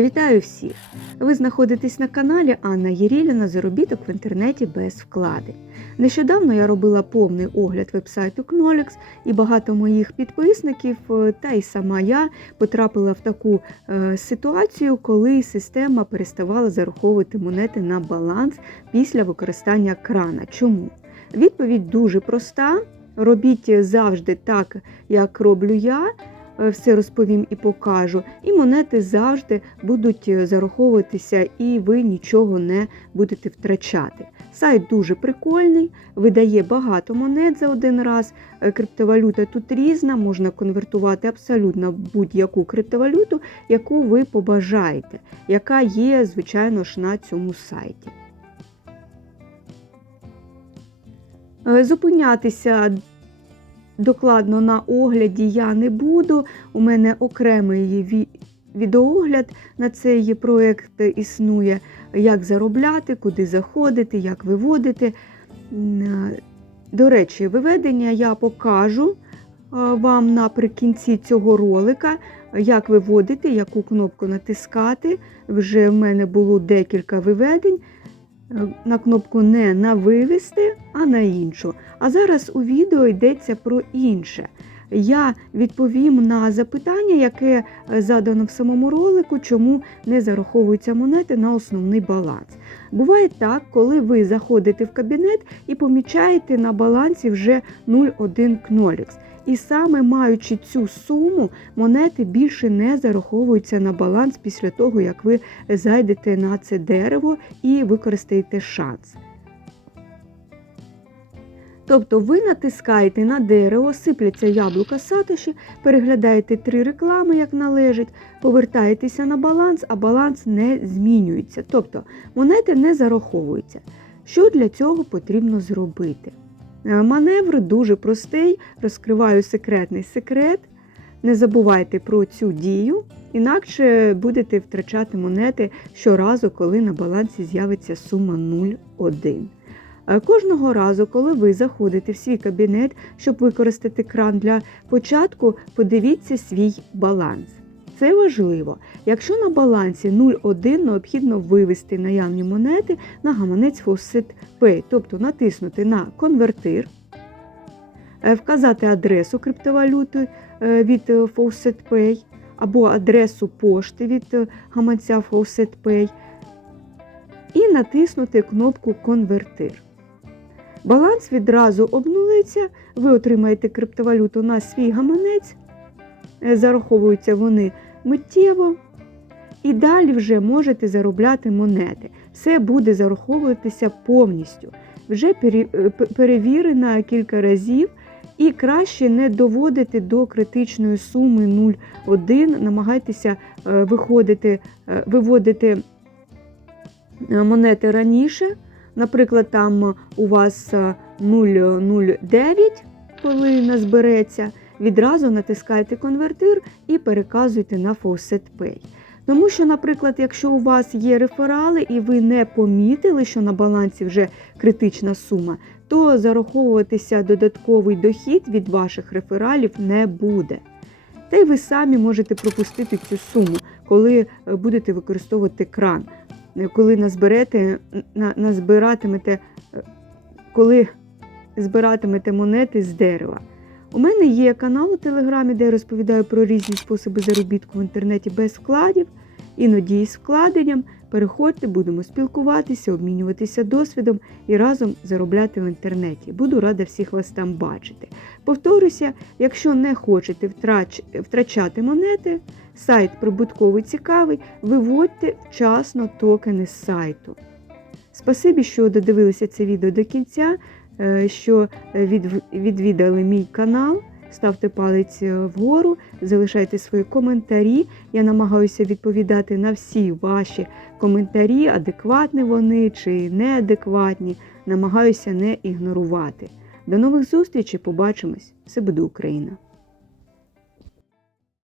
Вітаю всіх! Ви знаходитесь на каналі Анна Єріліна Заробіток в інтернеті без вкладень. Нещодавно я робила повний огляд вебсайту Knolix, і багато моїх підписників, е, та й сама я потрапила в таку е, ситуацію, коли система переставала зараховувати монети на баланс після використання крана. Чому? Відповідь дуже проста. Робіть завжди так, як роблю я. Е, Все розповім і покажу. І монети завжди будуть е, зараховуватися, і ви нічого не будете втрачати. Сайт дуже прикольний, видає багато монет за один раз. Е, Криптовалюта тут різна, можна конвертувати абсолютно будь-яку криптовалюту, яку ви побажаєте, яка є, звичайно ж, на цьому сайті. Зупинятися докладно на огляді я не буду. У мене окремий ві- відеоогляд на цей проект існує, як заробляти, куди заходити, як виводити. Е, До речі, виведення я покажу е, вам наприкінці цього ролика, як виводити, яку кнопку натискати. Вже в мене було декілька виведень. Е, На кнопку не на вивести, а на іншу. А зараз у відео йдеться про інше. Я відповім на запитання, яке е, задано в самому ролику, чому не зараховуються монети на основний баланс. Буває так, коли ви заходите в кабінет і помічаєте на балансі вже 0,1 кнолікс. І саме маючи цю суму, монети більше не зараховуються на баланс після того, як ви зайдете на це дерево і використаєте шанс. Тобто ви натискаєте на дерево, сипляться яблука сатоші, переглядаєте три реклами, як належить, повертаєтеся на баланс, а баланс не змінюється. Тобто монети не зараховуються. Що для цього потрібно зробити? Е, Маневр дуже простий, розкриваю секретний секрет. Не забувайте про цю дію, інакше будете втрачати монети щоразу, коли на балансі з'явиться сума 0,1. Е, Кожного разу, коли ви заходите в свій кабінет, щоб використати кран для початку, подивіться свій баланс. Це важливо. Якщо на балансі 0,1 необхідно вивести наявні монети на гаманець Faucet Pay, тобто натиснути на конвертир, е, вказати адресу криптовалюти е, від Faucet Pay або адресу пошти від гаманця Faucet Pay і натиснути кнопку Конвертир. Баланс відразу обнулиться, ви отримаєте криптовалюту на свій гаманець, е, зараховуються вони миттєво, і далі вже можете заробляти монети. Все буде зараховуватися повністю. Вже е, перевірено кілька разів, і краще не доводити до критичної суми 0,1, намагайтеся е, виходити, виводити монети раніше. Наприклад, там у вас е, 0,09, коли назбереться, відразу натискайте конвертир і переказуйте на Faucet Pay. Тому що, наприклад, якщо у вас є реферали і ви не помітили, що на балансі вже критична сума, то зараховуватися додатковий дохід від ваших рефералів не буде. Та й ви самі можете пропустити цю суму, коли е, будете використовувати кран, Е, коли назберете, на- назбиратимете, коли збиратимете монети з дерева. У мене є канал у Телеграмі, де я розповідаю про різні способи заробітку в інтернеті без вкладів, іноді із вкладенням. Переходьте, будемо спілкуватися, обмінюватися досвідом і разом заробляти в інтернеті. Буду рада всіх вас там бачити. Повторюся, якщо не хочете втрач... втрачати монети, сайт прибутковий цікавий, виводьте вчасно токени з сайту. Спасибі, що додивилися це відео до кінця, е, що від- відвідали мій канал. Ставте палець е, вгору, залишайте свої коментарі. Я намагаюся відповідати на всі ваші коментарі, адекватні вони чи неадекватні. Намагаюся не ігнорувати. До нових зустрічей, побачимось! Все буде Україна!